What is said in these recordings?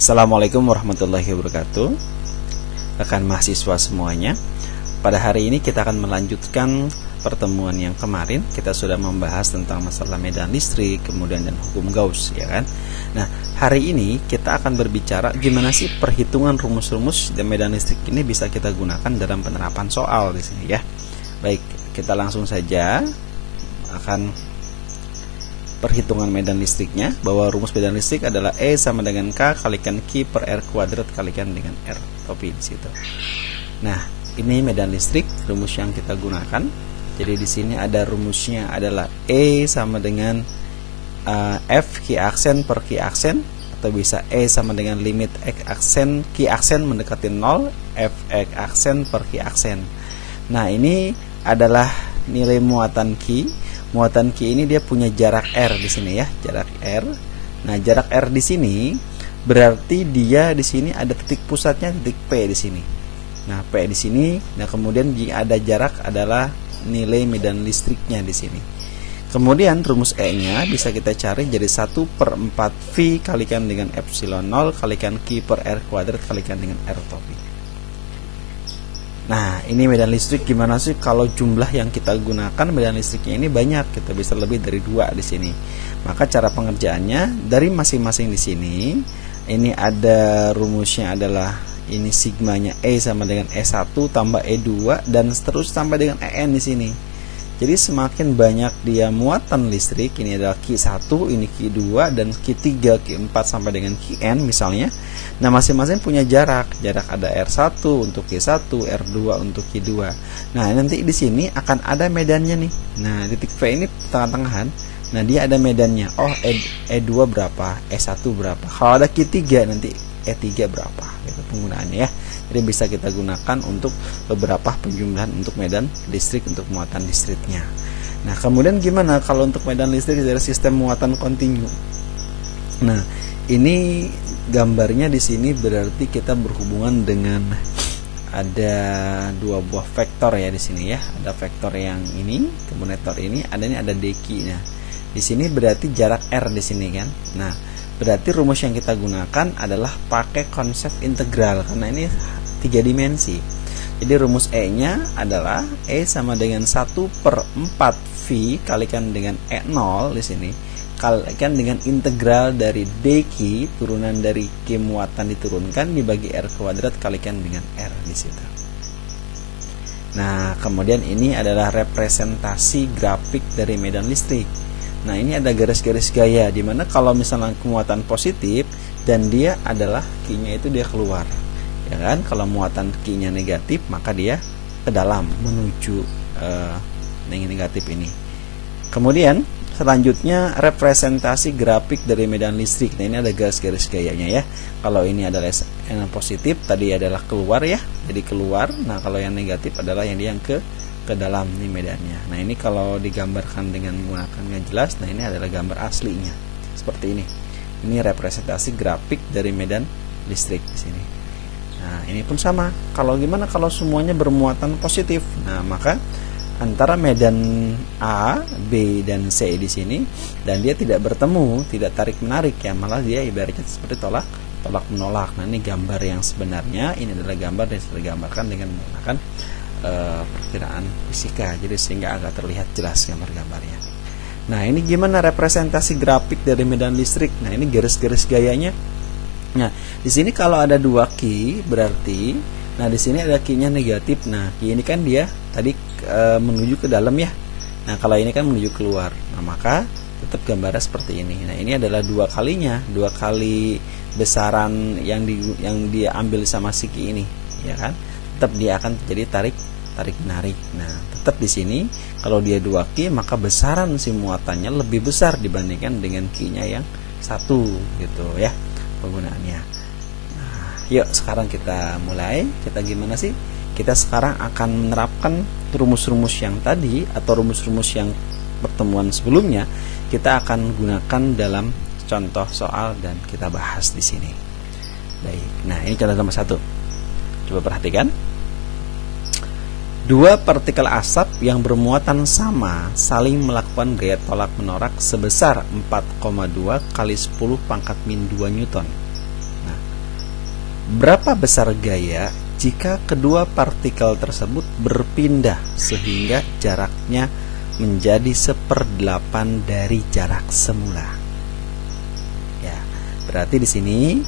Assalamualaikum warahmatullahi wabarakatuh. Rekan mahasiswa semuanya, pada hari ini kita akan melanjutkan pertemuan yang kemarin. Kita sudah membahas tentang masalah medan listrik, kemudian dan hukum Gauss, ya kan? Nah, hari ini kita akan berbicara gimana sih perhitungan rumus-rumus dan medan listrik ini bisa kita gunakan dalam penerapan soal di sini, ya. Baik, kita langsung saja akan perhitungan medan listriknya, bahwa rumus medan listrik adalah E sama dengan K kalikan Q per R kuadrat kalikan dengan R topi di situ. Nah, ini medan listrik rumus yang kita gunakan. Jadi di sini ada rumusnya adalah E sama dengan F Q aksen per Q aksen, atau bisa E sama dengan limit X aksen Q aksen mendekati 0 F X aksen per Q aksen. Nah, ini adalah nilai muatan Q. Muatan Q ini dia punya jarak R di sini, ya, jarak R. Nah, jarak R di sini berarti dia di sini ada titik pusatnya, titik P di sini. Nah, P di sini. Nah, kemudian ada jarak adalah nilai medan listriknya di sini. Kemudian rumus E-nya bisa kita cari jadi 1/4 V kalikan dengan epsilon 0 kalikan Q per R kuadrat kalikan dengan R topi. Nah, ini medan listrik gimana sih kalau jumlah yang kita gunakan medan listriknya ini banyak, kita bisa lebih dari 2 di sini. Maka cara pengerjaannya dari masing-masing di sini, ini ada rumusnya adalah ini sigmanya E sama dengan E1 tambah E2 dan seterus sampai dengan EN di sini. Jadi semakin banyak dia muatan listrik, ini adalah Q1, ini Q2 dan Q3, Q4 sampai dengan Qn misalnya. Nah, masing-masing punya jarak. Jarak ada R1 untuk Q1, R2 untuk Q2. Nah, nanti di sini akan ada medannya nih. Nah, titik V ini tengah-tengahan. Nah, dia ada medannya. Oh, E2 berapa? E1 berapa? Kalau ada Q3 nanti E3 berapa? Itu penggunaannya, ya. Jadi bisa kita gunakan untuk beberapa penjumlahan untuk medan listrik, untuk muatan listriknya. Nah, kemudian gimana kalau untuk medan listrik dari sistem muatan kontinu? Nah, ini gambarnya di sini berarti kita berhubungan dengan ada dua buah vektor, ya, di sini, ya. Ada vektor yang ini, kemudian vektor ini, ada dq. Nah, di sini berarti jarak R di sini, kan. Nah, berarti rumus yang kita gunakan adalah pakai konsep integral karena ini 3 dimensi. Jadi rumus E-nya adalah E sama dengan 1/4 V kalikan dengan E0 di sini kalikan dengan integral dari dq turunan dari Q muatan diturunkan dibagi R kuadrat kalikan dengan R di situ. Nah, kemudian ini adalah representasi grafik dari medan listrik. Nah, ini ada garis-garis gaya di mana kalau misalnya muatan positif dan dia adalah Q-nya itu dia keluar. Ya kan? Kalau muatan Q-nya negatif, maka dia ke dalam menuju yang negatif ini. Kemudian selanjutnya representasi grafik dari medan listrik. Nah, ini ada garis-garis gayanya, ya. Kalau ini adalah yang positif, tadi adalah keluar, ya. Jadi keluar. Nah, kalau yang negatif adalah yang ke dalam nih medannya. Nah, ini kalau digambarkan dengan menggunakan yang jelas, nah ini adalah gambar aslinya. Seperti ini. Ini representasi grafik dari medan listrik di sini. Nah, ini pun sama. Kalau gimana kalau semuanya bermuatan positif? Nah, maka antara medan A, B, dan C di sini dan dia tidak bertemu, tidak tarik-menarik, ya, malah dia ibaratnya seperti tolak menolak. Nah, ini gambar yang sebenarnya, ini adalah gambar yang sudah digambarkan dengan menggunakan perkiraan fisika, jadi sehingga agak terlihat jelas gambar-gambarnya. Nah, ini gimana representasi grafik dari medan listrik? Nah, ini garis-garis gayanya. Nah, di sini kalau ada 2 Q berarti, nah di sini ada Q-nya negatif. Nah, Q ini kan dia tadi menuju ke dalam, ya. Nah, kalau ini kan menuju keluar. Nah, maka tetap gambarnya seperti ini. Nah, ini adalah 2 kalinya, 2 kali besaran yang dia ambil sama si Q ini, ya kan? Tetap dia akan jadi tarik menarik. Nah, tetap di sini kalau dia 2 Q maka besaran si muatannya lebih besar dibandingkan dengan Q-nya yang 1 gitu, ya, penggunaannya. Nah, yuk sekarang kita mulai. Kita gimana sih? Kita sekarang akan menerapkan rumus-rumus yang tadi atau rumus-rumus yang pertemuan sebelumnya kita akan gunakan dalam contoh soal dan kita bahas di sini. Baik. Nah, ini contoh nomor 1. Coba perhatikan. 2 partikel asap yang bermuatan sama saling melakukan gaya tolak menolak sebesar 4,2 kali 10⁻⁻² Newton. Nah, Berapa besar gaya jika kedua partikel tersebut berpindah sehingga jaraknya menjadi 1/8 dari jarak semula? Ya, berarti di sini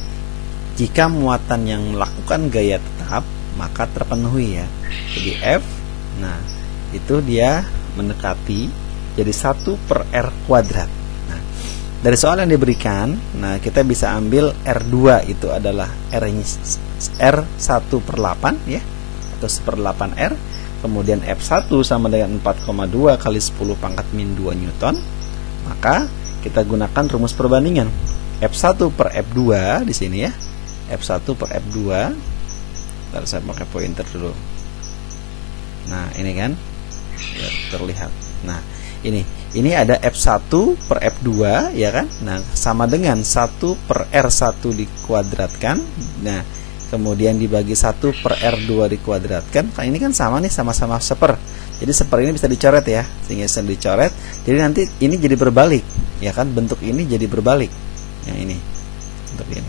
jika muatan yang melakukan gaya tetap maka terpenuhi ya. Jadi F, nah itu dia mendekati jadi 1/r². Dari soal yang diberikan, nah kita bisa ambil R2 itu adalah R1/8 ya, atau 1/8R. Kemudian F1 sama dengan 4,2 kali 10 pangkat min 2 Newton. Maka kita gunakan rumus perbandingan. F1/F2 di sini ya. F1/F2. Ntar saya pakai pointer dulu. Nah, ini kan biar terlihat. Nah, ini ada F1/F2 ya kan. Nah, sama dengan 1/R1 dikuadratkan. Nah, kemudian dibagi 1/R2 dikuadratkan. Nah, ini kan sama nih, sama-sama 1/. Jadi 1/, ini bisa dicoret ya, sehingga bisa dicoret. Jadi nanti ini jadi berbalik ya kan, bentuk ini jadi berbalik. Yang ini bentuk ini.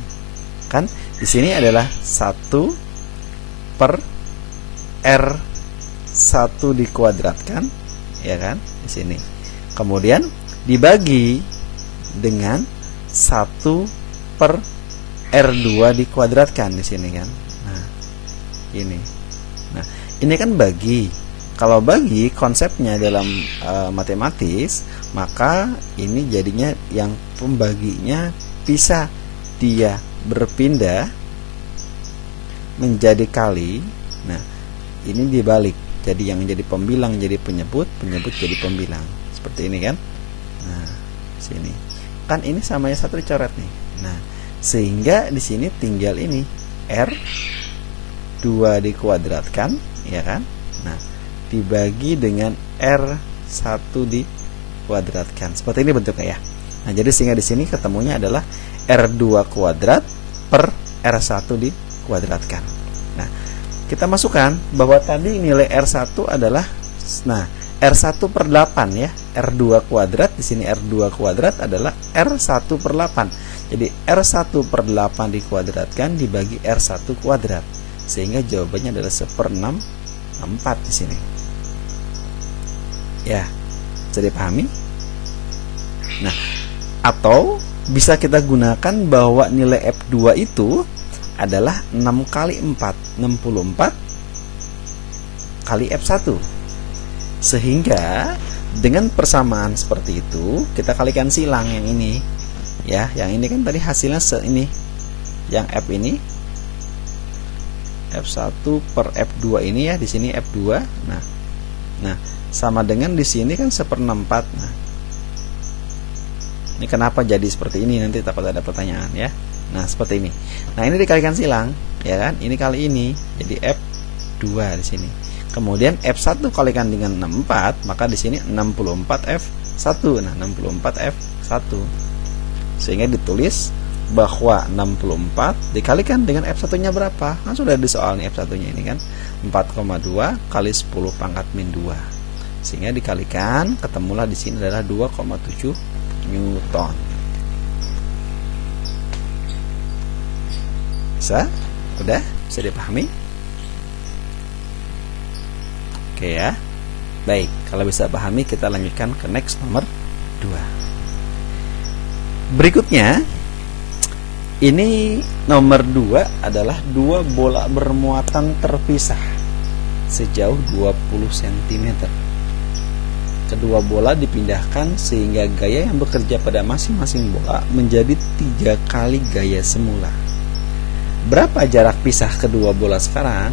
Kan di sini adalah 1/R1 dikuadratkan ya kan, di sini. Kemudian dibagi dengan 1/R2 dikuadratkan di sini kan. Nah, ini. Nah, ini kan bagi. Kalau bagi konsepnya dalam matematis, maka ini jadinya yang pembaginya bisa dia berpindah menjadi kali. Nah, ini dibalik. Jadi yang jadi pembilang jadi penyebut, penyebut jadi pembilang. Seperti ini kan. Nah, sini. Kan ini samanya 1 dicoret nih. Nah, sehingga di sini tinggal ini R2 dikuadratkan, ya kan? Nah, dibagi dengan R1 dikuadratkan. Seperti ini bentuknya ya. Nah, jadi sehingga di sini ketemunya adalah R2 kuadrat per R1 dikuadratkan. Nah, kita masukkan bahwa tadi nilai R1 adalah, nah, R1/8 ya. R2 kuadrat, di sini R2 kuadrat adalah R1/8. Jadi R1/8 dikuadratkan dibagi R1 kuadrat. Sehingga jawabannya adalah 1/64 di sini. Ya, bisa dipahami? Nah, atau bisa kita gunakan bahwa nilai F2 itu adalah 6 kali 4, 64 kali F1. Sehingga dengan persamaan seperti itu, kita kalikan silang yang ini. Ya, yang ini kan tadi hasilnya ini. Yang F ini F1/F2 ini ya, di sini F2. Nah, sama dengan di sini kan 1/64. Nah, ini kenapa jadi seperti ini, nanti takut ada pertanyaan ya. Nah, seperti ini. Nah, ini dikalikan silang, ya kan? Ini kali ini, jadi F2 di sini. Kemudian F1 kalikan dengan 64, maka di sini 64F1. Nah, 64F1. Sehingga ditulis bahwa 64 dikalikan dengan F1-nya berapa? Kan sudah di soal nih F1-nya ini kan. 4,2 kali 10 pangkat min 2. Sehingga dikalikan, ketemulah di sini adalah 2,7 Newton. Bisa? Udah? Bisa dipahami? Oke ya. Baik, kalau bisa pahami kita lanjutkan ke next nomor 2. Berikutnya, ini nomor 2 adalah 2 bola bermuatan terpisah sejauh 20 cm. Kedua bola dipindahkan sehingga gaya yang bekerja pada masing-masing bola menjadi 3 kali gaya semula. Berapa jarak pisah kedua bola sekarang?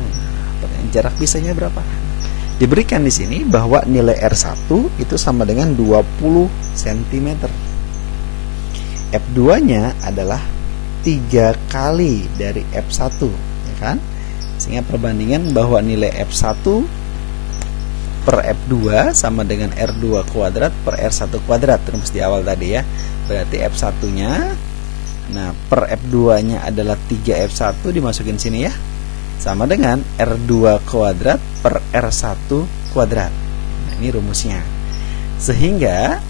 Jarak pisahnya berapa? Diberikan di sini bahwa nilai R1 itu sama dengan 20 cm. F2-nya adalah 3 kali dari F1, ya kan? Sehingga perbandingan bahwa nilai F1 per F2 sama dengan R2 kuadrat per R1 kuadrat, rumus di awal tadi ya. Berarti F1-nya, nah per F2-nya adalah 3F1, dimasukin sini ya, sama dengan R2 kuadrat per R1 kuadrat. Nah, ini rumusnya. Sehingga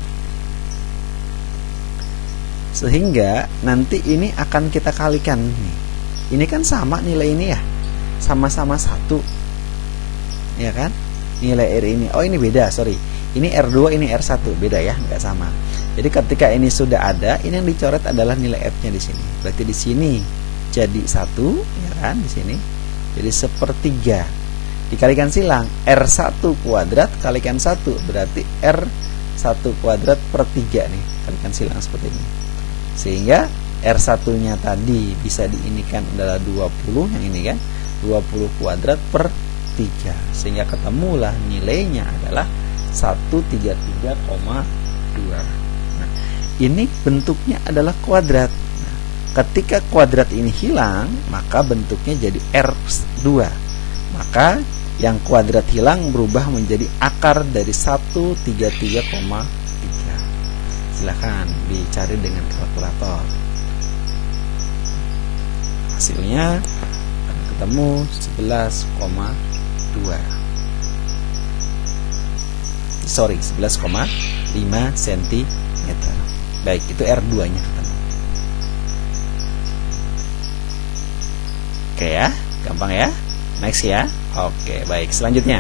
nanti ini akan kita kalikan nih. Ini kan sama nilai ini ya, sama-sama 1, ya kan? Nilai R ini, oh ini beda, sorry. Ini R2, ini R1, beda ya, nggak sama. Jadi ketika ini sudah ada, ini yang dicoret adalah nilai F-nya di sini. Berarti di sini jadi 1, ya kan? Di sini jadi 1/3. Dikalikan silang, R1 kuadrat kalikan 1, berarti R1 kuadrat per 3 nih. Kalikan silang seperti ini. Sehingga R1-nya tadi bisa diinikan adalah 20, yang ini kan 20 kuadrat per 3, sehingga ketemulah nilainya adalah 133,2. Nah, ini bentuknya adalah kuadrat. Nah, ketika kuadrat ini hilang, maka bentuknya jadi R2. Maka yang kuadrat hilang berubah menjadi akar dari 133,3. Silahkan dicari dengan kalkulator. Hasilnya akan ketemu 11,2. Sorry, 11,5 cm. Baik, itu R2-nya ketemu. Oke ya, gampang ya. Next ya. Oke, baik. Selanjutnya.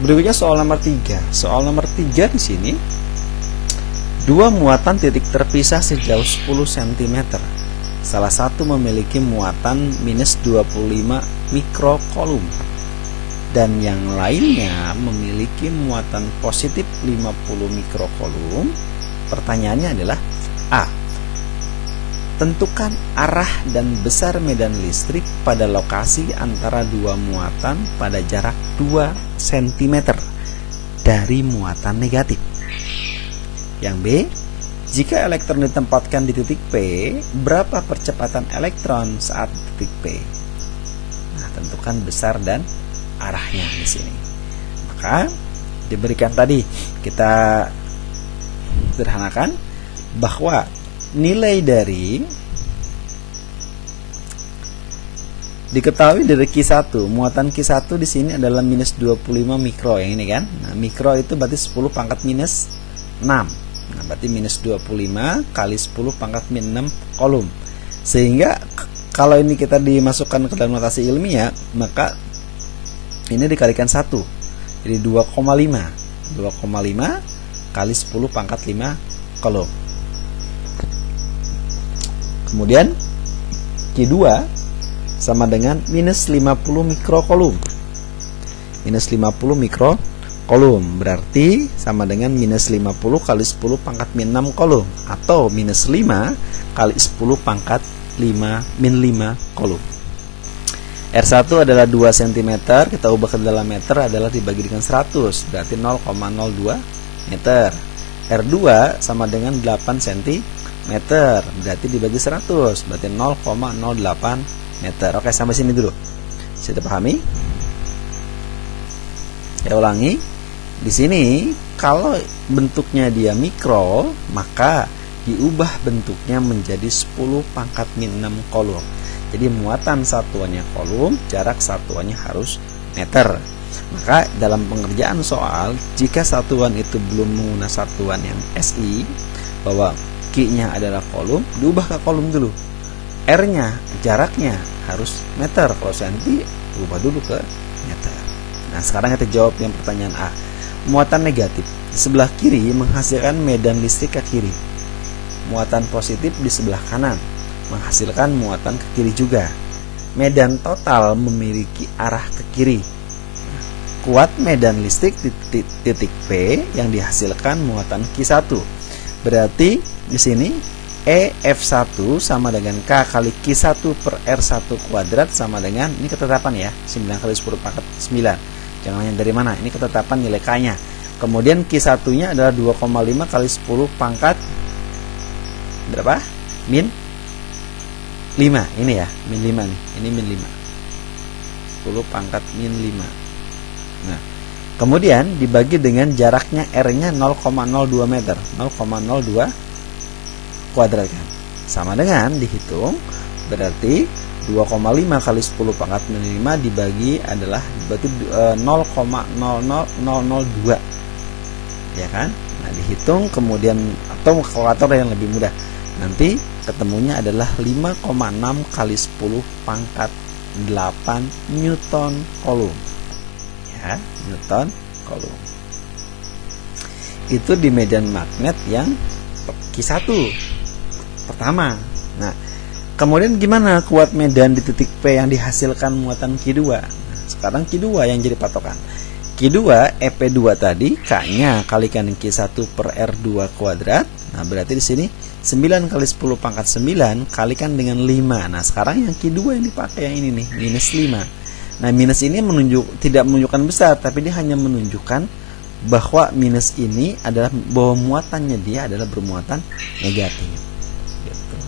Berikutnya soal nomor 3. Soal nomor 3 di sini, dua muatan titik terpisah sejauh 10 cm. Salah satu memiliki muatan minus 25 mikrokolum dan yang lainnya memiliki muatan positif 50 mikrokolum. Pertanyaannya adalah A. Tentukan arah dan besar medan listrik pada lokasi antara dua muatan pada jarak 2 cm dari muatan negatif. Yang B. Jika elektron ditempatkan di titik P, berapa percepatan elektron saat titik P? Nah, tentukan besar dan arahnya di sini. Maka diberikan tadi, kita sederhanakan bahwa nilai dari diketahui dari Q1, muatan Q1 di sini adalah minus 25 mikro, yang ini kan. Nah, mikro itu berarti 10 pangkat minus 6. Nah, berarti minus 25 kali 10 pangkat min 6 kolom. Sehingga kalau ini kita dimasukkan ke dalam notasi ilmiah, maka ini dikalikan 1. Jadi 2,5. 2,5 kali 10 pangkat 5 kolom. Kemudian Q2 sama dengan minus 50 mikrokolom. Minus 50 mikrokolom berarti sama dengan minus 50 kali 10 pangkat min 6 kolom, atau minus 5 kali 10 pangkat 5 min 5 kolom. R1 adalah 2 cm, kita ubah ke dalam meter adalah dibagi dengan 100, berarti 0,02 meter. R2 sama dengan 8 cm, berarti dibagi 100, berarti 0,08 meter. Oke, sampai sini dulu. Sudah pahami? Saya ulangi. Di sini kalau bentuknya dia mikro, maka diubah bentuknya menjadi 10 pangkat min 6 kolom. Jadi muatan satuannya kolom, jarak satuannya harus meter. Maka dalam pengerjaan soal, jika satuan itu belum menggunakan satuan yang SI, bahwa Q-nya adalah kolom, diubah ke kolom dulu. R-nya, jaraknya harus meter. Kalau senti, ubah dulu ke meter. Nah, sekarang kita jawab yang pertanyaan A. Muatan negatif di sebelah kiri menghasilkan medan listrik ke kiri. Muatan positif di sebelah kanan menghasilkan muatan ke kiri juga. Medan total memiliki arah ke kiri. Kuat medan listrik di titik P yang dihasilkan muatan Q1. Berarti di sini EF1 sama dengan K kali Q1 per R1 kuadrat sama dengan, ini ketetapan ya, 9 kali 10 pangkat 9. Jangan nanya dari mana, ini ketetapan nilai K-nya. Kemudian Q1-nya adalah 2,5 kali 10 pangkat berapa? Min 5. Ini ya, min 5 nih. Ini min 5. 10 pangkat min 5. Nah, kemudian dibagi dengan jaraknya R-nya 0,02 meter. 0,02 kuadrat kan. Sama dengan dihitung, berarti 2,5 kali 10 pangkat min 5 dibagi adalah berarti 0,00002, ya kan? Nah, dihitung kemudian, atau kalkulator yang lebih mudah, nanti ketemunya adalah 5,6 kali 10 pangkat 8 Newton Coulomb. Ya, Newton Coulomb. Itu di medan magnet yang Q1 pertama. Nah, kemudian gimana kuat medan di titik P yang dihasilkan muatan Q2? Nah, sekarang Q2 yang jadi patokan. Q2 EP2 tadi K-nya kalikan Q1 per R2 kuadrat. Nah, berarti di sini 9 kali 10 pangkat 9 kalikan dengan 5. Nah, sekarang yang Q2 yang dipakai yang ini nih, minus 5. Nah, minus ini tidak menunjukkan besar, tapi dia hanya menunjukkan bahwa minus ini adalah bahwa muatannya dia adalah bermuatan negatif. Gitu.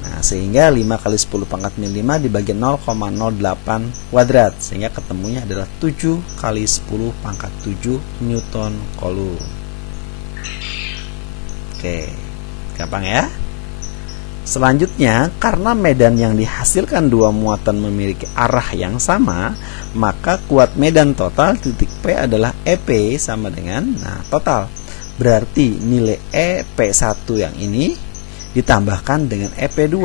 Nah, sehingga 5 kali 10 pangkat min 5 dibagi 0,08 kuadrat, sehingga ketemunya adalah 7 kali 10 pangkat 7 Newton Coulomb. Oke, gampang ya. Selanjutnya, karena medan yang dihasilkan dua muatan memiliki arah yang sama, maka kuat medan total titik P adalah EP sama dengan, nah, total. Berarti nilai EP1 yang ini ditambahkan dengan EP2.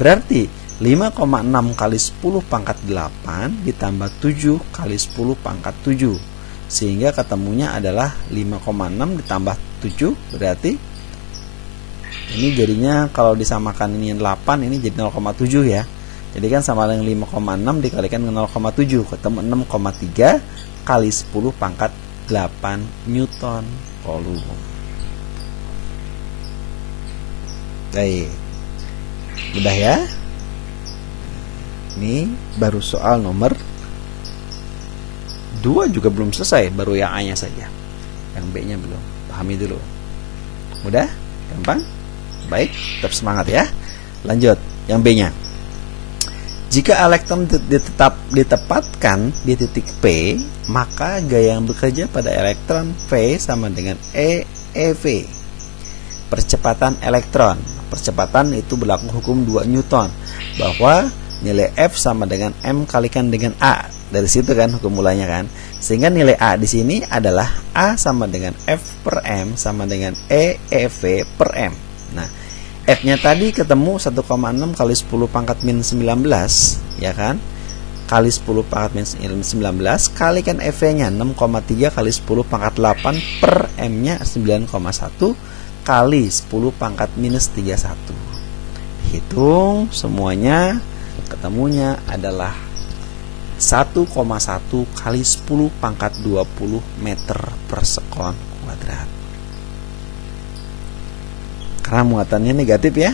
Berarti 5,6 kali 10 pangkat 8 ditambah 7 kali 10 pangkat 7. Sehingga ketemunya adalah 5,6 ditambah 7, berarti ini jadinya kalau disamakan ini 8, ini jadi 0,7 ya. Jadi kan sama dengan 5,6 dikalikan dengan 0,7, ketemu 6,3 kali 10 pangkat 8 Newton Coulomb. Baik, mudah ya. Ini baru soal nomor 2 juga belum selesai, baru yang A nya saja, yang B nya belum. Pahami dulu. Mudah? Gampang? Baik, tetap semangat ya. Lanjut, yang B nya. Jika elektron ditempatkan di titik P, maka gaya yang bekerja pada elektron V sama dengan EV. Percepatan elektron. Percepatan itu berlaku hukum 2 Newton, bahwa nilai F sama dengan M kalikan dengan A. Dari situ kan hukum mulanya kan. Sehingga nilai A di sini adalah A sama dengan F per M sama dengan EV per M. Nah, F-nya tadi ketemu 1,6 kali 10 pangkat min 19, ya kan? Kali 10 pangkat min 19 kalikan EV-nya 6,3 kali 10 pangkat 8 per M-nya 9,1 kali 10 pangkat minus 31. Hitung semuanya, ketemunya adalah 1,1 kali 10 pangkat 20 meter per sekon kuadrat. Karena muatannya negatif ya,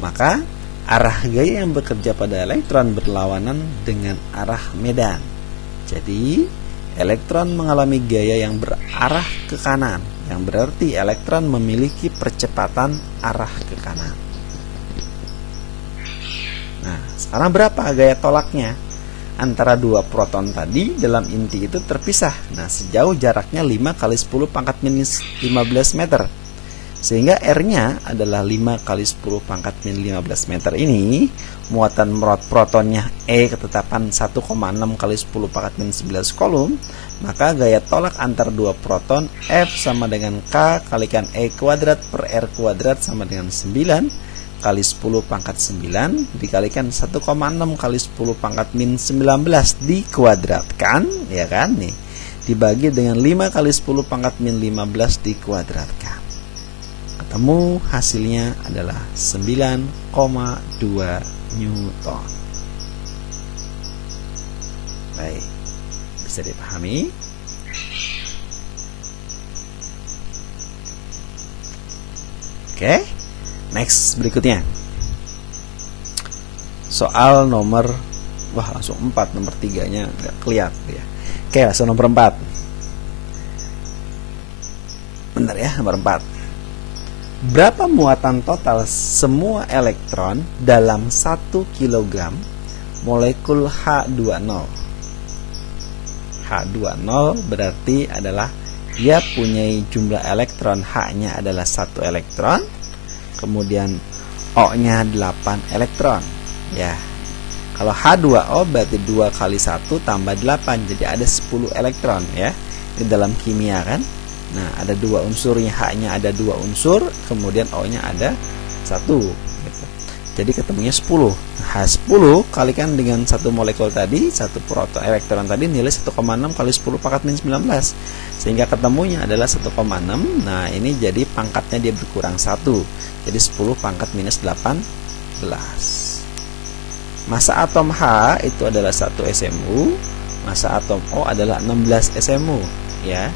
maka arah gaya yang bekerja pada elektron berlawanan dengan arah medan. Jadi elektron mengalami gaya yang berarah ke kanan, yang berarti elektron memiliki percepatan arah ke kanan. Nah, sekarang berapa gaya tolaknya? Antara dua proton tadi dalam inti itu terpisah. Nah, sejauh jaraknya 5 kali 10 pangkat minus 15 meter. Sehingga R-nya adalah 5 kali 10 pangkat min 15 meter ini. Muatan protonnya E ketetapan 1,6 kali 10 pangkat min 11 Coulomb. Maka gaya tolak antar dua proton F sama dengan K kalikan E kuadrat per R kuadrat sama dengan 9 kali 10 pangkat 9 dikalikan 1,6 kali 10 pangkat min 19 dikuadratkan, ya kan nih, dibagi dengan 5 kali 10 pangkat min 15 dikuadratkan. Ketemu hasilnya adalah 9,2 Newton. Baik, bisa dipahami? Oke, next berikutnya. Soal nomor, wah langsung 4, nomor 3-nya nggak kelihatan ya. Oke, langsung nomor 4. Benar ya, nomor 4. Berapa muatan total semua elektron dalam 1 kg molekul H20? H20 berarti adalah dia punya jumlah elektron, H-nya adalah 1 elektron, kemudian O-nya 8 elektron. Ya, kalau H2O berarti 2 kali 1 tambah 8, jadi ada 10 elektron ya. Ini dalam kimia kan. Nah, ada 2 unsurnya, H-nya ada 2 unsur, kemudian O-nya ada 1 gitu. Jadi ketemunya 10. H10 kalikan dengan satu molekul tadi, satu proton elektron tadi, nilai 1,6 kali 10 pangkat minus 19. Sehingga ketemunya adalah 1,6. Nah, ini jadi pangkatnya dia berkurang 1. Jadi 10 pangkat minus 18. Massa atom H itu adalah 1 SMU, massa atom O adalah 16 SMU, ya.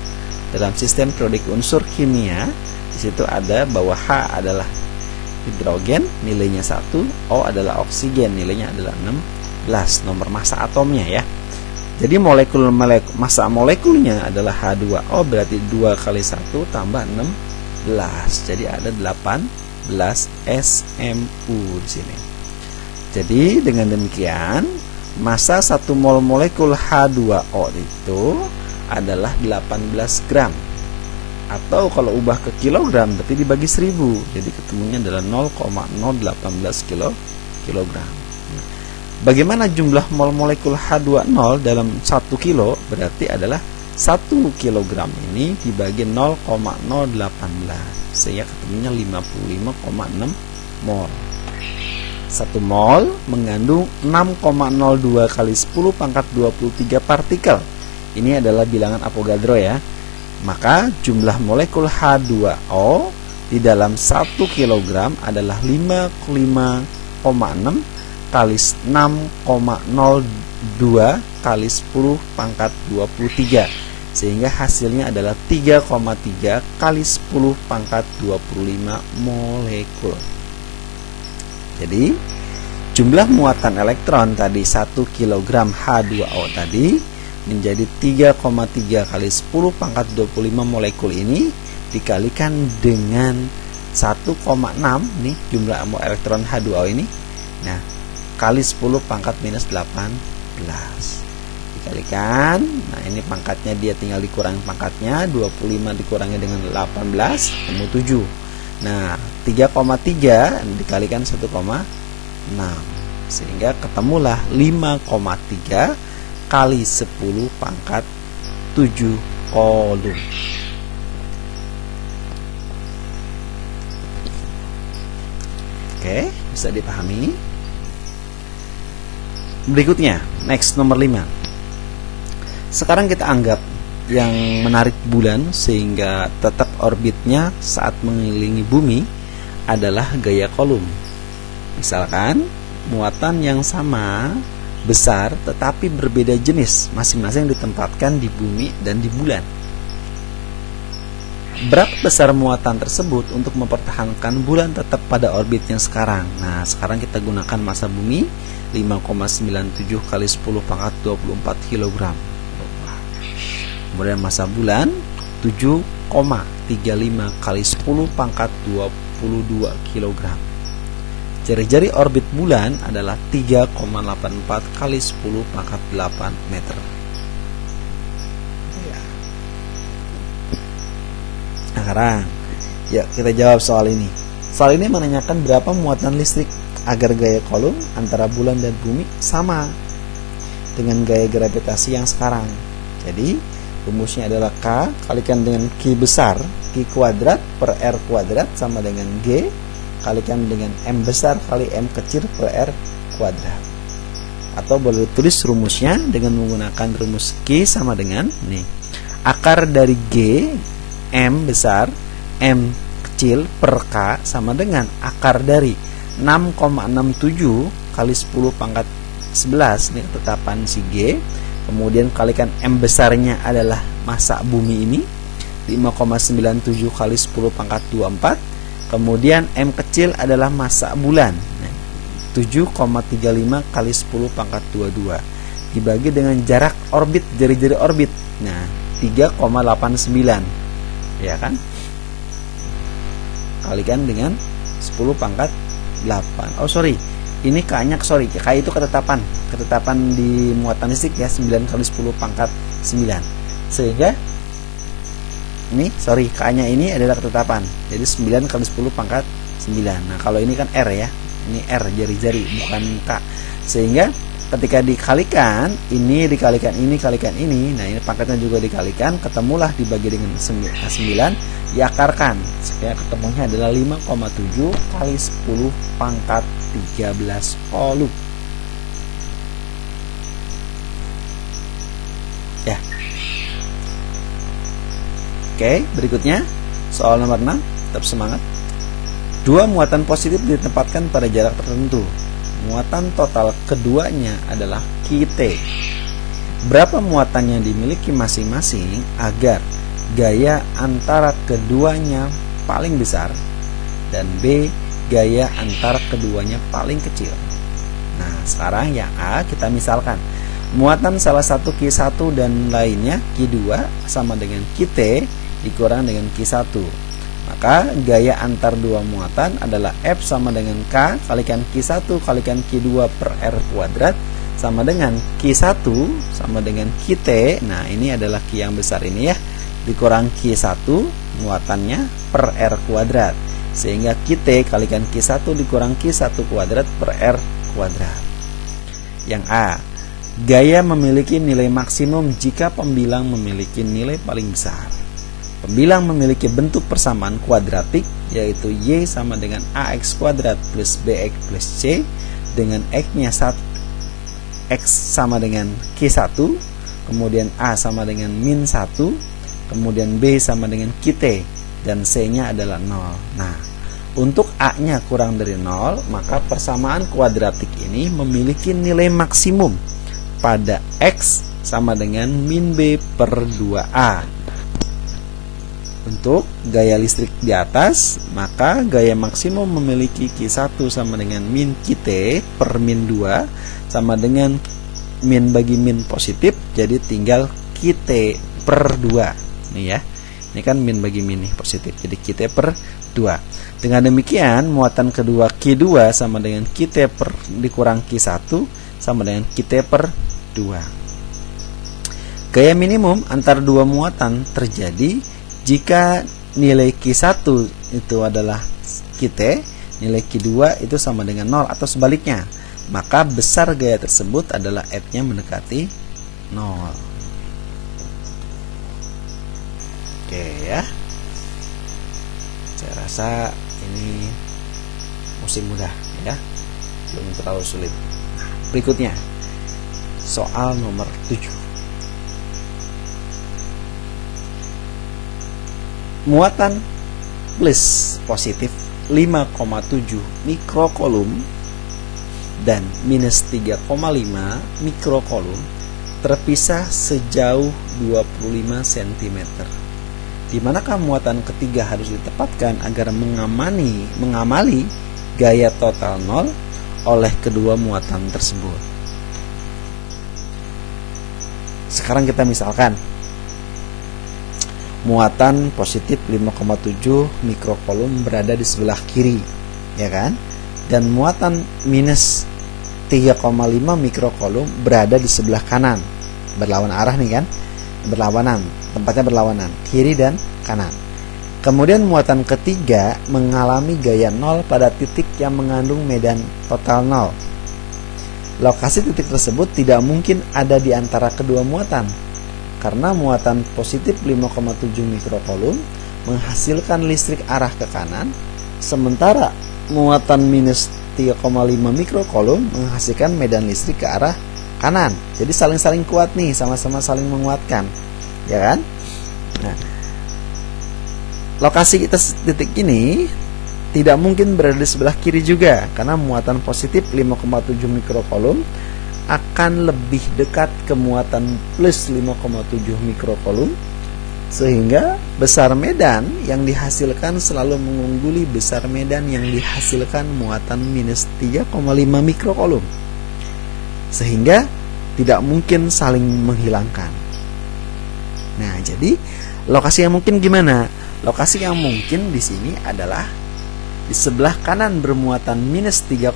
Dalam sistem periodik unsur kimia, di situ ada bahwa H adalah hidrogen, nilainya 1, O adalah oksigen, nilainya adalah 16, nomor massa atomnya, ya. Jadi massa molekulnya adalah H2O, berarti 2 kali 1 tambah 16. Jadi ada 18 SMU di sini. Jadi dengan demikian, massa 1 mol molekul H2O itu adalah 18 gram. Atau kalau ubah ke kilogram berarti dibagi 1000. Jadi ketemunya adalah 0,018 kilogram. Bagaimana jumlah mol molekul H2O dalam 1 kilo? Berarti adalah 1 kilogram ini dibagi 0,018, sehingga ketemunya 55,6 mol. 1 mol mengandung 6,02 kali 10 pangkat 23 partikel. Ini adalah bilangan Avogadro, ya. Maka jumlah molekul H2O di dalam 1 kg adalah 55,6 kali 6,02 kali 10 pangkat 23. Sehingga hasilnya adalah 3,3 kali 10 pangkat 25 molekul. Jadi jumlah muatan elektron tadi 1 kg H2O tadi menjadi 3,3 kali 10 pangkat 25 molekul ini dikalikan dengan 1,6 nih jumlah elektron H2O ini. Nah, kali 10 pangkat minus 18 dikalikan. Nah, ini pangkatnya dia tinggal dikurangi pangkatnya, 25 dikurangi dengan 18 ketemu 7. Nah, 3,3 dikalikan 1,6 sehingga ketemulah 5,3 kali 10 pangkat 7 kolom. Oke, bisa dipahami. Berikutnya, next nomor 5. Sekarang kita anggap yang menarik bulan sehingga tetap orbitnya saat mengelilingi bumi adalah gaya Coulomb. Misalkan muatan yang sama besar tetapi berbeda jenis, masing-masing ditempatkan di bumi dan di bulan. Berapa besar muatan tersebut untuk mempertahankan bulan tetap pada orbitnya sekarang? Nah, sekarang kita gunakan massa bumi 5,97 kali 10 pangkat 24 kg. Kemudian massa bulan 7,35 kali 10 pangkat 22 kg. Jari-jari orbit bulan adalah 3,84 kali 10 pangkat 8 meter. Nah, sekarang ya kita jawab soal ini. Soal ini menanyakan berapa muatan listrik agar gaya Coulomb antara bulan dan bumi sama dengan gaya gravitasi yang sekarang. Jadi rumusnya adalah K kalikan dengan Q besar, Q kuadrat per R kuadrat sama dengan G kalikan dengan M besar kali M kecil per R kuadrat. Atau boleh tulis rumusnya dengan menggunakan rumus Q sama dengan nih, akar dari G M besar M kecil per K sama dengan akar dari 6,67 kali 10 pangkat 11, ini ketetapan si G. Kemudian kalikan M besarnya adalah massa bumi ini 5,97 kali 10 pangkat 24. Kemudian M kecil adalah massa bulan 7,35 kali 10 pangkat 22 dibagi dengan jarak orbit, jari-jari orbit. Nah, 3,89, ya kan? Kalikan dengan 10 pangkat 8. Oh sorry, ini K-nya K itu ketetapan di muatan listrik ya, 9 kali 10 pangkat 9. Sehingga ini K-nya ini adalah ketetapan. Jadi 9 kali 10 pangkat 9. Nah, kalau ini kan R ya. Ini R jari-jari bukan K. Sehingga ketika dikalikan, ini dikalikan ini, kalikan ini, nah ini pangkatnya juga dikalikan, ketemulah dibagi dengan 9, diakarkan, supaya ketemunya adalah 5,7 kali 10 pangkat 13 kolom. Ya. Oke, berikutnya soal nomor 6, tetap semangat. Dua muatan positif ditempatkan pada jarak tertentu. Muatan total keduanya adalah QT. Berapa muatan yang dimiliki masing-masing agar gaya antara keduanya paling besar, dan B, gaya antara keduanya paling kecil. Nah, sekarang yang A kita misalkan. Muatan salah satu Q1 dan lainnya Q2 sama dengan QT dikurang dengan Q1. Maka gaya antar dua muatan adalah F sama dengan K kalikan Q1 kalikan Q2 per R kuadrat sama dengan Q1 sama dengan QT. Nah, ini adalah Q yang besar ini ya, dikurang Q1 muatannya per R kuadrat. Sehingga QT kalikan Q1 dikurang Q1 kuadrat per R kuadrat. Yang A, gaya memiliki nilai maksimum jika pembilang memiliki nilai paling besar. Pembilang memiliki bentuk persamaan kuadratik, yaitu Y sama dengan AX kuadrat plus BX plus C, dengan X-nya X sama dengan Q1, kemudian A sama dengan min 1, kemudian B sama dengan QT, dan C-nya adalah 0. Nah, untuk A-nya kurang dari 0, maka persamaan kuadratik ini memiliki nilai maksimum pada X sama dengan min B per 2A. Untuk gaya listrik di atas, maka gaya maksimum memiliki Q1 sama dengan min QT per min 2 sama dengan min bagi min positif, jadi tinggal QT per 2. Nih ya, ini kan min bagi min nih, positif, jadi QT per 2. Dengan demikian, muatan kedua Q2 sama dengan QT per dikurang Q1 sama dengan QT per 2. Gaya minimum antar dua muatan terjadi jika nilai Q1 itu adalah QT, nilai Q2 itu sama dengan 0 atau sebaliknya, maka besar gaya tersebut adalah F-nya mendekati 0. Oke ya, saya rasa ini masih mudah ya, belum terlalu sulit. Berikutnya soal nomor 7. Muatan plus positif 5,7 mikrokolom dan minus 3,5 mikrokolom terpisah sejauh 25 cm. Di manakah muatan ketiga harus ditempatkan agar mengamali gaya total 0 oleh kedua muatan tersebut? Sekarang kita misalkan muatan positif 5,7 mikrokolom berada di sebelah kiri, ya kan? Dan muatan minus 3,5 mikrokolom berada di sebelah kanan. Berlawan arah nih kan? Berlawanan, tempatnya berlawanan, kiri dan kanan. Kemudian muatan ketiga mengalami gaya 0 pada titik yang mengandung medan total 0. Lokasi titik tersebut tidak mungkin ada di antara kedua muatan, karena muatan positif 5,7 mikrokolom menghasilkan listrik arah ke kanan, sementara muatan minus 3,5 mikrokolom menghasilkan medan listrik ke arah kanan. Jadi saling-saling kuat nih, sama-sama saling menguatkan, ya kan? Nah, lokasi titik ini tidak mungkin berada di sebelah kiri juga, karena muatan positif 5,7 mikrokolom akan lebih dekat ke muatan plus 5,7 mikrokolom, sehingga besar medan yang dihasilkan selalu mengungguli besar medan yang dihasilkan muatan minus 3,5 mikrokolom, sehingga tidak mungkin saling menghilangkan. Nah, jadi lokasi yang mungkin gimana? Lokasi yang mungkin di sini adalah di sebelah kanan bermuatan minus 3,5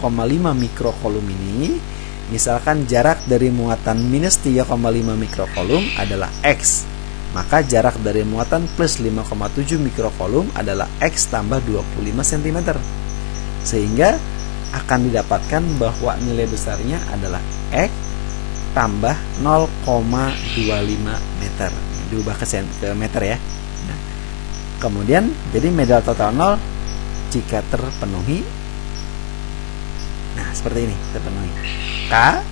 mikrokolom ini. Misalkan jarak dari muatan minus 3,5 mikrokolom adalah X, maka jarak dari muatan plus 5,7 mikrokolom adalah X tambah 25 cm. Sehingga akan didapatkan bahwa nilai besarnya adalah X tambah 0,25 meter. Diubah ke meter ya. Nah, kemudian jadi modal total 0 jika terpenuhi. Nah, seperti ini, terpenuhi. K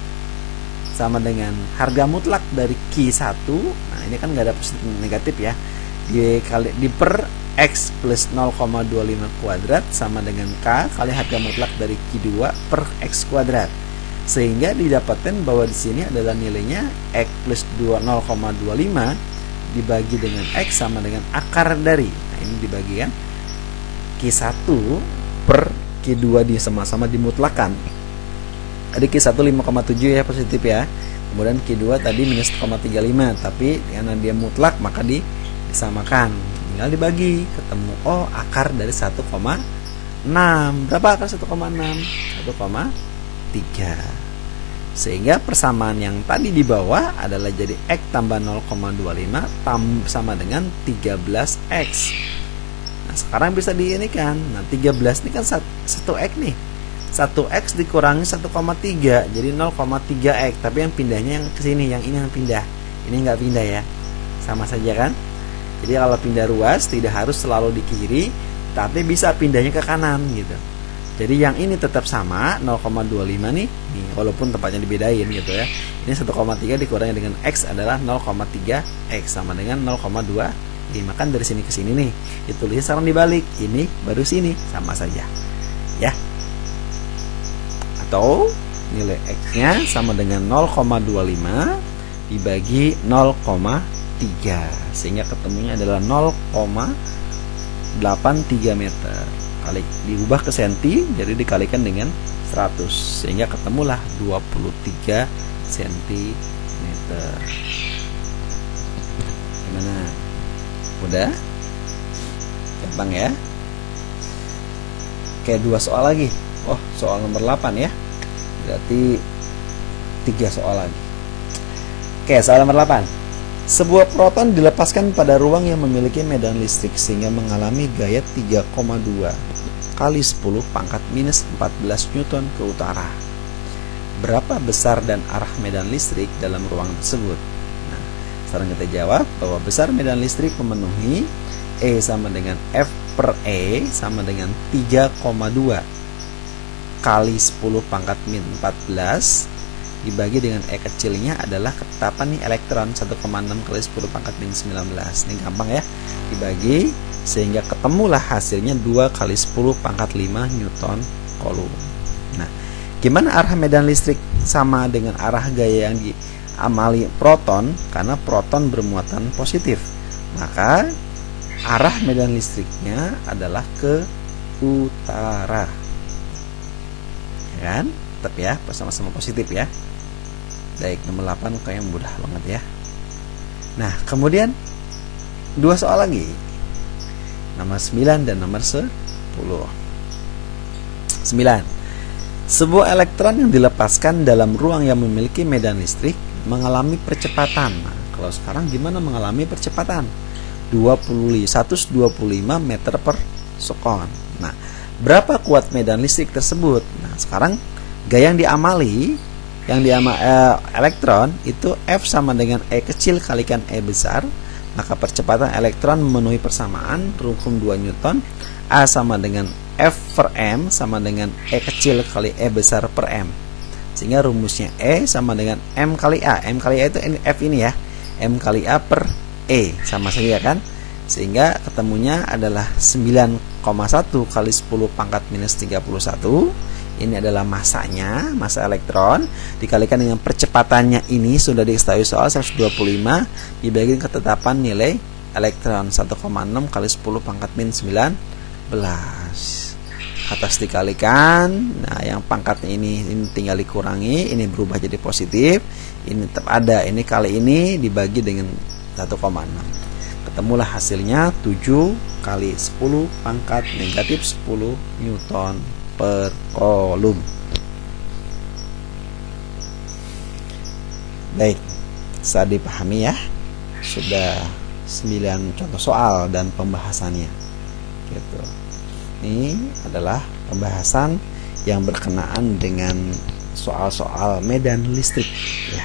sama dengan harga mutlak dari Q1. Nah, ini kan nggak ada positif negatif ya. Di per X plus 0,25 kuadrat sama dengan K kali harga mutlak dari Q2 per X kuadrat. Sehingga didapatkan bahwa di sini adalah nilainya X plus 0,25 dibagi dengan X sama dengan akar dari. Nah, ini dibagikan Q1 per Q2 sama-sama dimutlakan. Tadi Q1 5,7 ya positif ya. Kemudian Q2 tadi minus 0,35, tapi karena dia mutlak maka disamakan. Tinggal dibagi, ketemu akar dari 1,6. Berapa akar 1,6? 1,3. Sehingga persamaan yang tadi di bawah adalah jadi X tambah 0,25 sama dengan 13X. Nah, sekarang bisa diinikan. Nah, 13 ini kan 1X nih. 1X dikurangi 1,3 jadi 0,3X. Tapi yang pindahnya yang ke sini, yang ini yang pindah. Ini nggak pindah ya. Sama saja kan? Jadi kalau pindah ruas tidak harus selalu di kiri, tapi bisa pindahnya ke kanan gitu. Jadi yang ini tetap sama 0,25 nih, walaupun tempatnya dibedain gitu ya. Ini 1,3 dikurangi dengan X adalah 0,3X sama dengan 0,25. Kan dari sini ke sini nih. Ditulisnya sekarang dibalik. Ini baru sini, sama saja. Ya. Atau nilai X-nya sama dengan 0,25 dibagi 0,3 sehingga ketemunya adalah 0,83 meter. Diubah ke senti jadi dikalikan dengan 100 sehingga ketemulah 23 cm. Gimana? Udah? Gampang ya? Kayak 2 soal lagi. Soal nomor 8 ya. Berarti 3 soal lagi. Oke, soal nomor 8. Sebuah proton dilepaskan pada ruang yang memiliki medan listrik sehingga mengalami gaya 3,2 kali 10 pangkat minus 14 Newton ke utara. Berapa besar dan arah medan listrik dalam ruang tersebut? Nah, sekarang kita jawab bahwa besar medan listrik memenuhi E sama dengan F per E sama dengan 3,2 kali 10 pangkat min 14 dibagi dengan E kecilnya adalah ketetapan nih elektron 1,6 kali 10 pangkat min 19. Ini gampang ya, dibagi sehingga ketemulah hasilnya 2 kali 10 pangkat 5 Newton Coulomb. Nah, gimana arah medan listrik sama dengan arah gaya yang diamali proton? Karena proton bermuatan positif, maka arah medan listriknya adalah ke utara, ya kan? Tetap ya, sama-sama positif ya. Baik, nomor 8 kayaknya mudah banget ya. Nah, kemudian 2 soal lagi, nomor 9 dan nomor 10. 9. Sebuah elektron yang dilepaskan dalam ruang yang memiliki medan listrik mengalami percepatan. Nah, kalau sekarang gimana mengalami percepatan? 125 meter per sekon. Nah, berapa kuat medan listrik tersebut? Nah, sekarang gaya yang diamali elektron itu F sama dengan E kecil kalikan E besar, maka percepatan elektron memenuhi persamaan hukum 2 Newton. A sama dengan F per M sama dengan E kecil kali E besar per M, sehingga rumusnya E sama dengan M kali A. M kali A itu F ini ya, M kali A per E, sama saja kan, sehingga ketemunya adalah 9,1 kali 10 pangkat minus 31. Ini adalah masanya, masa elektron dikalikan dengan percepatannya, ini sudah diketahui soal 125 dibagi ketetapan nilai elektron 1,6 kali 10 pangkat min 19. Atas dikalikan, nah yang pangkatnya ini tinggal dikurangi, ini berubah jadi positif, ini tetap ada, ini kali ini dibagi dengan 1,6. Ketemulah hasilnya 7 kali 10 pangkat negatif 10 Newton per Coulomb. Baik, bisa dipahami ya. Sudah 9 contoh soal dan pembahasannya. Gitu. Ini adalah pembahasan yang berkenaan dengan soal-soal medan listrik ya.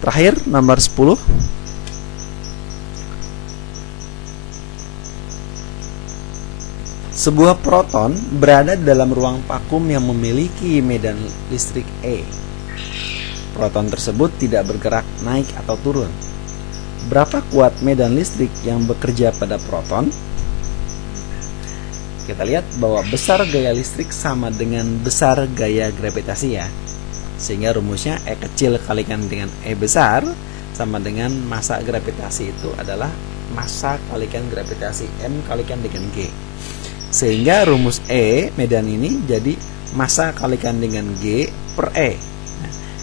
Terakhir nomor 10. Sebuah proton berada dalam ruang vakum yang memiliki medan listrik E. Proton tersebut tidak bergerak naik atau turun. Berapa kuat medan listrik yang bekerja pada proton? Kita lihat bahwa besar gaya listrik sama dengan besar gaya gravitasi ya. Sehingga rumusnya E kecil kalikan dengan E besar sama dengan massa gravitasi itu adalah massa kalikan gravitasi M kalikan dengan G. Sehingga rumus E medan ini jadi massa kalikan dengan G per E.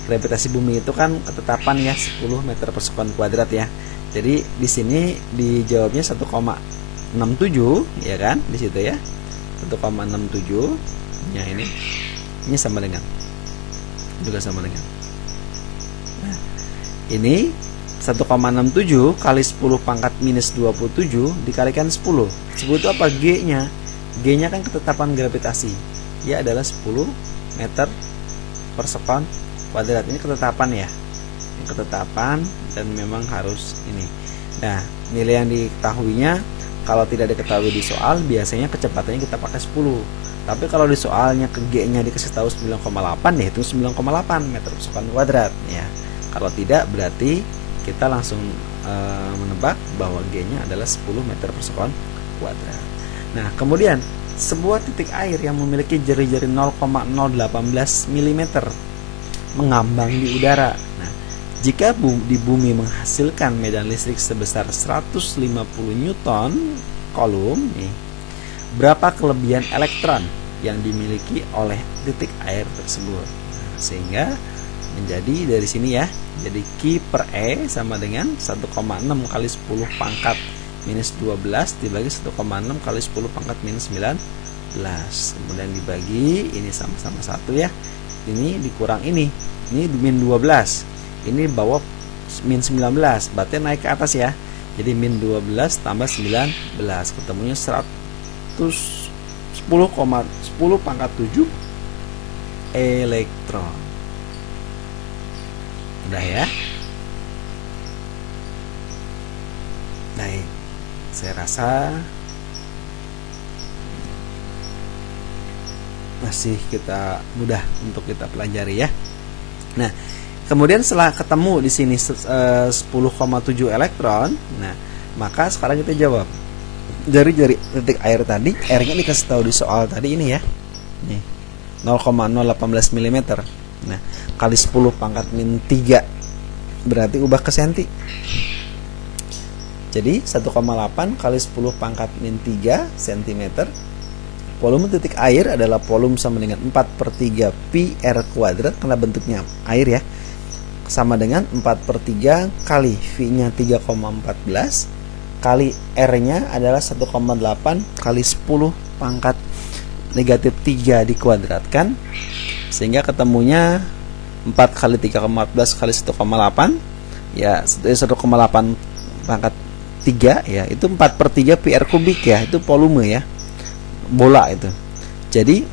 Gravitasi bumi itu kan ketetapan ya 10 meter per sekon kuadrat ya. Jadi di sini dijawabnya 1,67 ya kan di situ ya. 1,67 ya ini sama dengan juga sama dengan. Nah, ini 1,67 kali 10 pangkat minus 27 dikalikan 10. 10 itu apa? G-nya. G-nya kan ketetapan gravitasi. Dia adalah 10 meter per sekon kuadrat. Ini ketetapan ya, ini ketetapan dan memang harus ini. Nah, nilai yang diketahuinya kalau tidak diketahui di soal biasanya kecepatannya kita pakai 10. Tapi kalau di soalnya ke G-nya dikasih tahu 9,8 ya itu 9,8 meter per sekon kuadrat ya. Kalau tidak berarti kita langsung menebak bahwa G-nya adalah 10 meter per sekon kuadrat. Nah, kemudian sebuah titik air yang memiliki jari-jari 0,018 mm mengambang di udara. Nah, jika di bumi menghasilkan medan listrik sebesar 150 Newton Coulomb nih, berapa kelebihan elektron yang dimiliki oleh titik air tersebut? Nah, sehingga menjadi dari sini ya, jadi Q per E sama dengan 1,6 kali 10 pangkat minus 12 dibagi 1,6 kali 10 pangkat minus 19. Kemudian dibagi, ini sama-sama 1 ya. Ini dikurang ini min 12. Ini bawa min 19, berarti naik ke atas ya. Jadi min 12 tambah 19, ketemunya 110,10 pangkat 7 elektron. Udah ya. Baik, saya rasa masih kita mudah untuk kita pelajari ya. Nah, kemudian setelah ketemu di sini 10,7 elektron, nah maka sekarang kita jawab. Jari-jari titik air tadi, airnya dikasih tahu di soal tadi ini ya. Nih, 0,018 mm. Nah, kali 10 pangkat min 3 berarti ubah ke senti. Jadi 1,8 kali 10 pangkat min 3 cm. Volume titik air adalah volume sama dengan 4/3 pi R kuadrat karena bentuknya air ya. Sama dengan 4/3 kali V-nya 3,14 kali R-nya adalah 1,8 kali 10 pangkat negatif 3 dikuadratkan. Sehingga ketemunya 4 kali 3,14 kali 1,8 ya 1,8 pangkat 3 ya itu 4/3 pi R kubik ya, itu volume ya, bola itu. Jadi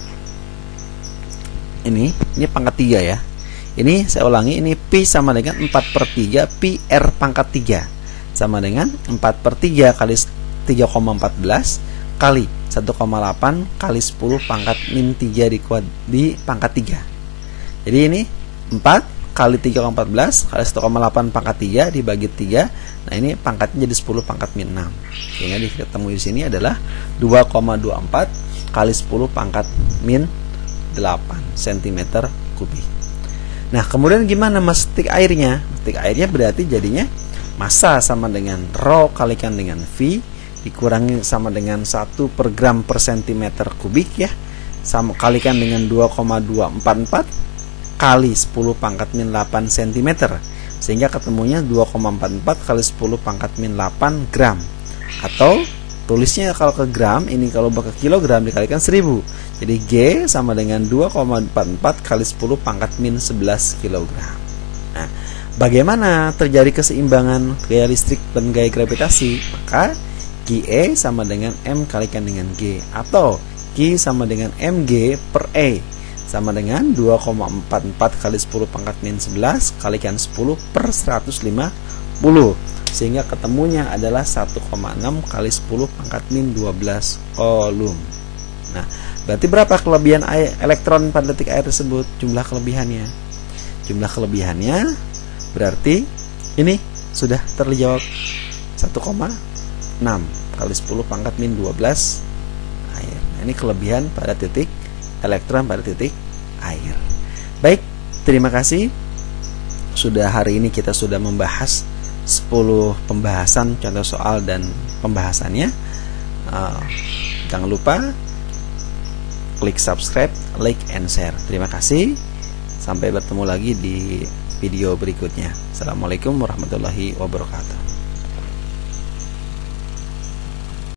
ini pangkat 3 ya. Ini saya ulangi, ini pi sama dengan 4/3 pi R pangkat 3 sama dengan 4/3 kali 3,14 kali 1,8 kali 10 pangkat min 3 di pangkat 3. Jadi ini 4 kali 3,14 kali 1,8 pangkat 3 dibagi 3. Nah, ini pangkatnya jadi 10 pangkat min 6. Sehingga ketemu di sini adalah 2,24 kali 10 pangkat min 8 cm kubik. Nah, kemudian gimana mas titik airnya? Titik airnya berarti jadinya massa sama dengan rho kalikan dengan V dikurangi sama dengan 1 per gram per centimeter kubik ya, sama kalikan dengan 2,244 kali 10 pangkat min 8 cm, sehingga ketemunya 2,44 kali 10 pangkat min 8 gram. Atau tulisnya kalau ke gram, ini kalau ke kilogram dikalikan 1000. Jadi G sama dengan 2,44 kali 10 pangkat min 11 kilogram. Nah, bagaimana terjadi keseimbangan gaya listrik dan gaya gravitasi? Maka QE sama dengan M kalikan dengan G, atau Q sama dengan MG per E sama dengan 2,44 kali 10 pangkat min 11 kalikan 10 per 150, sehingga ketemunya adalah 1,6 kali 10 pangkat min 12 Coulomb. Nah, berarti berapa kelebihan elektron pada detik air tersebut? Jumlah kelebihannya berarti ini sudah terjawab, 1,6 kali 10 pangkat min 12 air. Nah, ini kelebihan pada titik elektron pada titik air. Baik, terima kasih. Hari ini kita sudah membahas 10 pembahasan contoh soal dan pembahasannya. Jangan lupa klik subscribe, like, and share. Terima kasih. Sampai bertemu lagi di video berikutnya. Assalamualaikum warahmatullahi wabarakatuh.